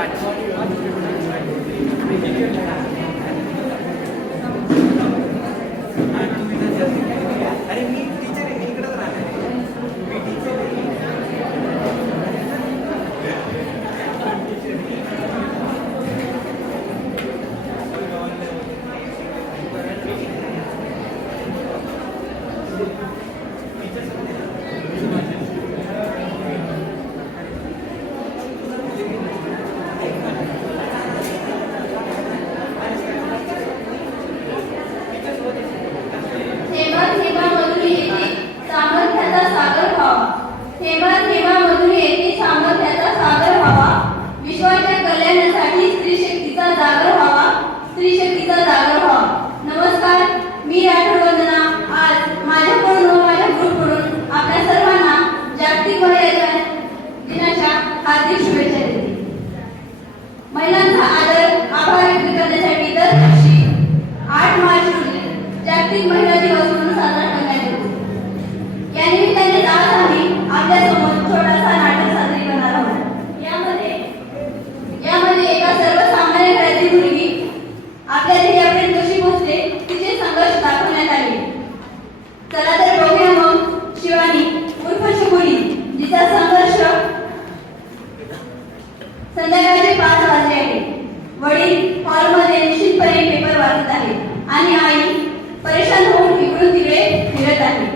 अरे मी टीचर आहे, मी इकडेच राहणार आहे. मी टीचर आहे. विश्वाच्या कल्याणासाठी स्त्री शक्तीचा जागर व्हावा, स्त्री शक्तीचा जागर व्हावा. नमस्कार, मी राठोड वंदना आज माझ्याकडून व माझ्या ग्रुपकडून आपल्या सर्वांना जागतिक महिला दिनाच्या हार्दिक शुभेच्छा देते. महिलांचा आदर आभार व्यक्त करण्यासाठी दरवर्षी 8 मार्च रोजी जागतिक महिला दिवस म्हणून साजरा करण्यात येतो. या निमित्ताने आज आम्ही आपल्यासमोर छोटासा नाटक सादर करणार आहोत. यामध्ये एका सर्वसामान्य घरातली मुलगी आपल्या ध्येयापर्यंत कशी पोहोचते तिचे संघर्ष दाखवण्यात आले. चला तर बघूया मग शिवानी उर्फ शुभुनी, जिचा संघर्ष. संध्याकाळचे 5 वाजले आहे. वडील हॉलमध्ये निश्चितपणे पेपर वाचत आहेत आणि आई परेशान होऊन इकडून तिकडे फिरत आहे.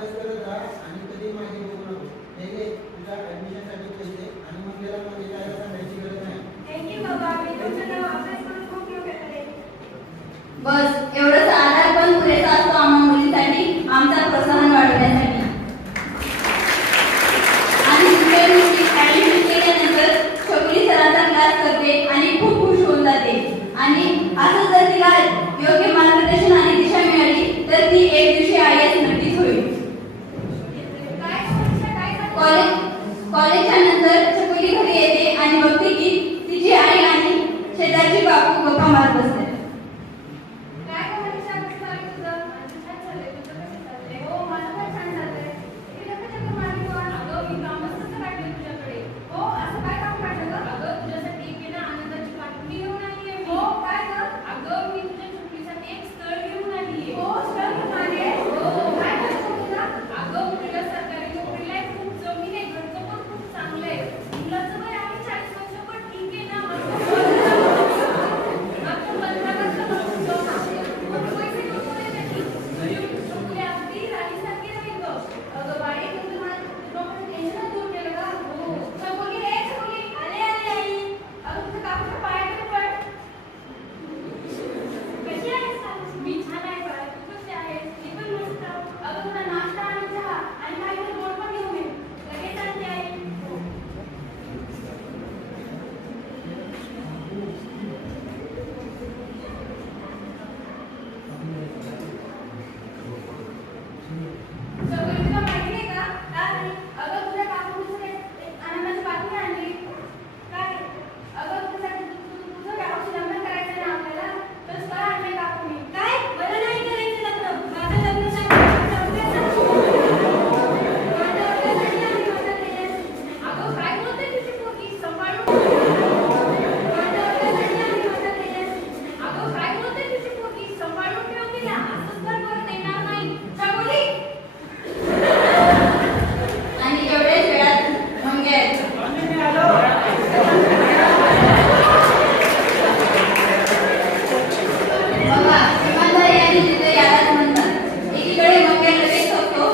अभ्यास करत राहा आणि कधी मागे बघू नको. हे घे तुझ्या ऍडमिशनसाठी पैसे आणि मग त्याला मध्ये जायला सांगायची गरज नाही. थँक्यू बाबा. मी तुमचं नाव अभ्यास करून खूप योग्य करेन. बस एवढंच आधार पण पुरेसा असतो आम्हा मुलींसाठी आमचा प्रोत्साहन वाढवण्यासाठी. आणि दुसऱ्या दिवशी ऍडमिशन केल्यानंतर शकुनी सरांचा क्लास करते आणि खूप खुश होऊन जाते. आणि असं जर तिला योग्य मार्गदर्शन आणि दिशा मिळाली तर ती एक दिवशी IAS नक्कीच होईल. काय समस्या काय झालं? कॉलेजच्या नंतर शकुनी घरी येते आणि बघते की तिची आई आणि शेजारची बापू गप्पा मारत असते. काय समस्या कसं आहे तुझं? माझं छान चाललंय. तुझं कसं चाललंय? हो माझं पण छान चाललंय. किती लक्ष चक्कर मारली तू आज? अगं मी कामच कसं काढलंय तुझ्याकडे. हो असं काय काम काढलं गं? अगं तुझ्यासाठी एक आहे ना आनंदाची बातमी घेऊन आली आहे. हो काय गं? अगं मी तुझ्या चुकलीसाठी एक स्थळ घेऊन आली आहे. हो स्थळ घेऊन आली आहे? हो काय करायचं तुला? अगं मुलीला सरकारी नोकरीला आहे. खूप जमीन आहे. घरचं पण खूप चांगलं आहे. मुलाचं वय आहे 40 वर्ष पण ठीक आहे ना. आपण 15 वर्षापासून जाऊन आले. मग पैसे नको आहे त्याची. मुली अगदी राणीसारखी राहील गं. अगं बाई तुझं मला डोक्याचं टेन्शनच दूर केलं का? हो. चकोली रे चकोली. आले आले आई. अगं तुझं काकूच्या पायाकडे पड. कशी आहेस काकू? मी छान आहे बाळा. तू कशी आहेस? मी पण मस्त. अगं तुला नाश्ता आणि चहा आणि काहीतरी गोड पण घेऊन ये. लगेच आणते आई. हो. चकोली तुला माहिती आहे का? काय नाही. अगं तुझ्या काकूने एक आनंदाची बातमी आणली. काय? अगं तुझ्यासाठी तुझं गावाशी लग्न करायचं ना आपल्याला तर स्थळ आणलंय काकूने. काय? मला नाही करायचं लग्न. माझं लग्न अगं काय बोलते तुझी पोरगी? सांभाळून अगं काय बोलते तुझी पोरगी? सांभाळून ठेव तिला. असंच तर परत येणार नाही. चकोली आणि एवढ्याच वेळात मंगे येतो. बघा इमानदारी आणि जिद्द यालाच म्हणतात. एकीकडे मंगे लगेच होतो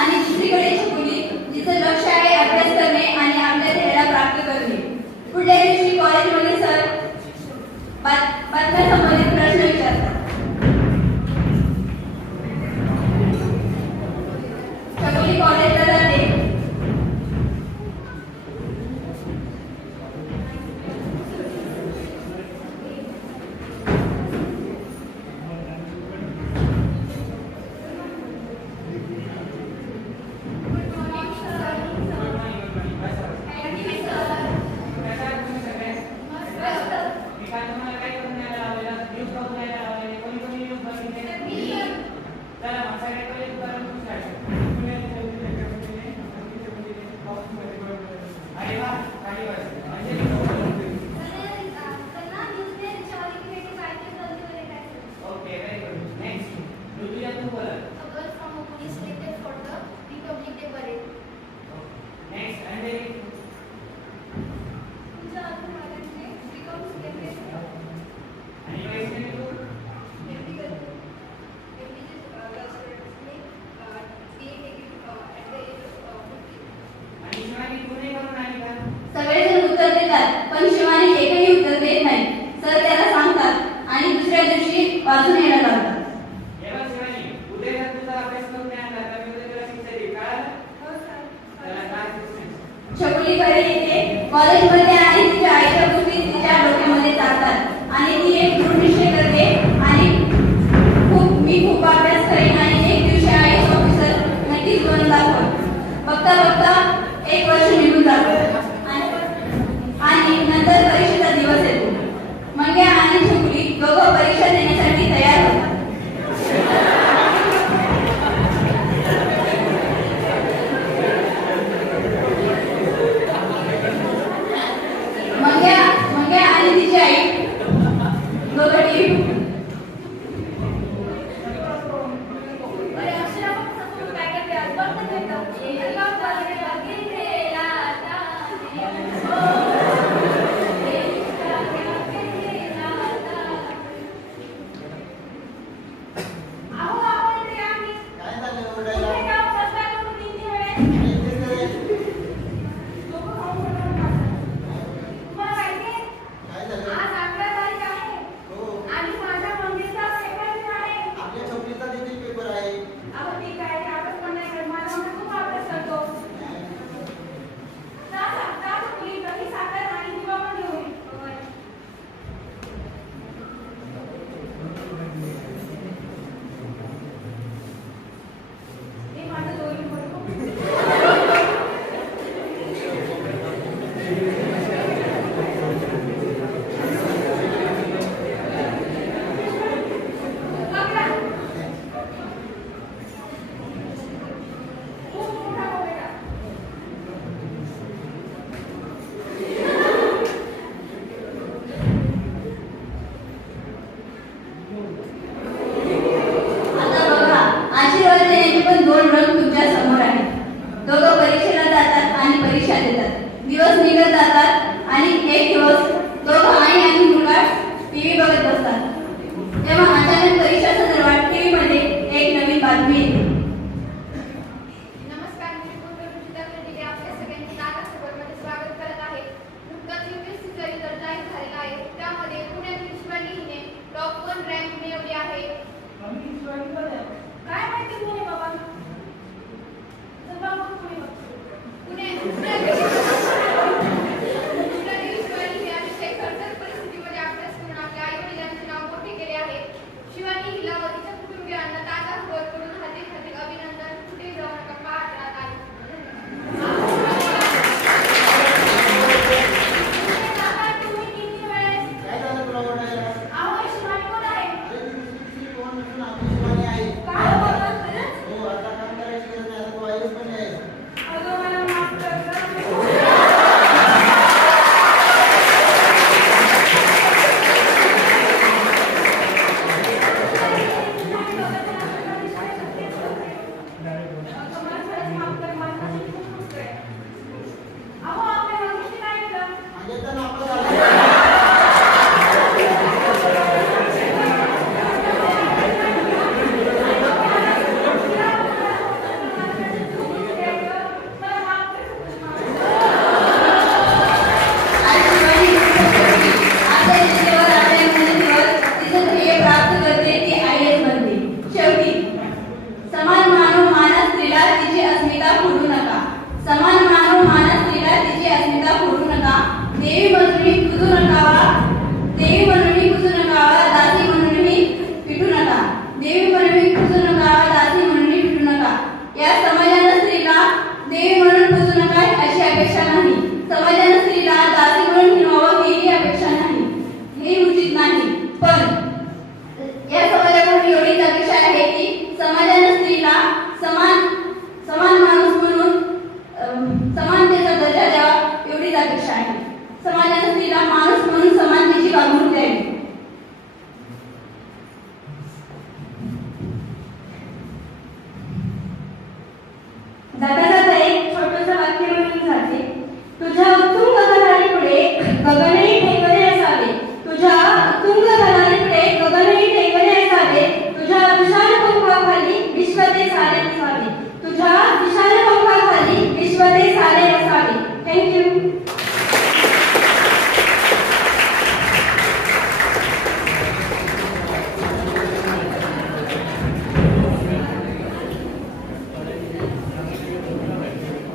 आणि दुसरीकडे शकुनी जिचं लक्ष आहे अभ्यास करणे आणि आपल्या ध्येयाला प्राप्त करणे. पुढल्या दिवशी कॉलेजमध्ये सर बातम्या संबंधित प्रश्न विचारतात. शकुनी कॉलेजला जाते. सगळेजण उत्तर देतात पण शिवानी एकही उत्तर देत नाही. सर त्याला सांगतात आणि दुसऱ्या दिवशी वाचून यायला लावतात. शकुनी घरी येते. कॉलेजमध्ये आणि तिच्या आईच्या गोष्टी तिच्या डोक्यामध्ये चालतात आणि ती एक दृढ निश्चय करते आणि मी खूप अभ्यास करेन आणि एक दिवशी IAS ऑफिसर नक्कीच बनून दाखव. बघता बघता एक वर्ष निघून जातं आणि नंतर परीक्षेचा दिवस येतो. मंग्या आणि शकुनी दोघं परीक्षा देण्यासाठी तयार होतात. आता बघा, आशीर्वाद देण्याचे पण दोन रंग तुमच्या समोर आहेत. दोघं परीक्षेला जातात आणि परीक्षा देतात. दिवस निघत जातात आणि एक दिवस दोघं आई आणि मुलगा टीव्ही बघत बसतात. तेव्हा अचानक परीक्षा संदर्भात टीव्ही मध्ये एक नवीन बातमी येते. नमस्कार, मी रिपोर्टर रुचिता कर्डिले आपल्या सगळ्यांचे ताजा खबरमध्ये स्वागत करत आहे. नुकताच UPSCचा रिझल्ट जाहीर झालेला आहे. त्यामध्ये पुण्यातील शिवानी हिने टॉप 1 रँक मिळवली आहे. काय माहिती पुणे बाबा? जबाब पुणे पुण्यातील शिवानी ही अतिशय खडतर परिस्थितीमध्ये अभ्यास करून आपल्या आई वडिलांचे नाव मोठे केले आहे. शिवानी हिला व तिच्या कुटुंबियांना ताजा खबरकडून हार्दिक हार्दिक अभिनंदन. कुठे जाऊ नका, पाहत राहा. तुम्ही किती वेळेस काय झालं तुला ओरडायला? आहो शिवानी कोण आहे? अरे ती दुसरी कोण नसून आपली शिवानी आहे. काय बोलतात खरंच? हो, आता काम करायची गरज नाही, आता तू आईच पण आहे. अगं मला माफ कर गं. अहो आपल्या मागची काय केलं? म्हणजे तर नापास झाला. आज शिवानी आपल्या जिद्दीवर, आपल्या मेहनतीवर तिचं ध्येय प्राप्त करते, ती IAS बनते. शेवटी समान मानव मानस स्त्रीला तिची अस्मिता खोडू नका. समान मानव मानस स्त्रीला तिची अस्मिता खोडू नका. देवी म्हणूनही पूजू नकावा. देवी म्हणूनही पूजू नकावा. दासी म्हणूनही पिटू नका. देवी म्हणूनही पूजू नकावा. दासी म्हणूनही पिटू नका. या समाजानं स्त्रीला देवी म्हणून पूजू नका अशी अपेक्षा नाही. समाजानं स्त्रीला दासी म्हणून हिणवावं ही अपेक्षा नाही. हे उचित नाही. पण या समाजाकडून एवढीच अपेक्षा आहे की समाजानं स्त्रीला समान माणूस म्हणून समानतेचा दर्जा द्यावा, एवढीच अपेक्षा आहे. समाजानं स्त्रीला माणूस म्हणून समानतेची वागणूक द्यावी. जाता जाता एक छोटंसं वाक्य म्हणून जाते. तुझ्या उत्तुंग गगनापुढे गगन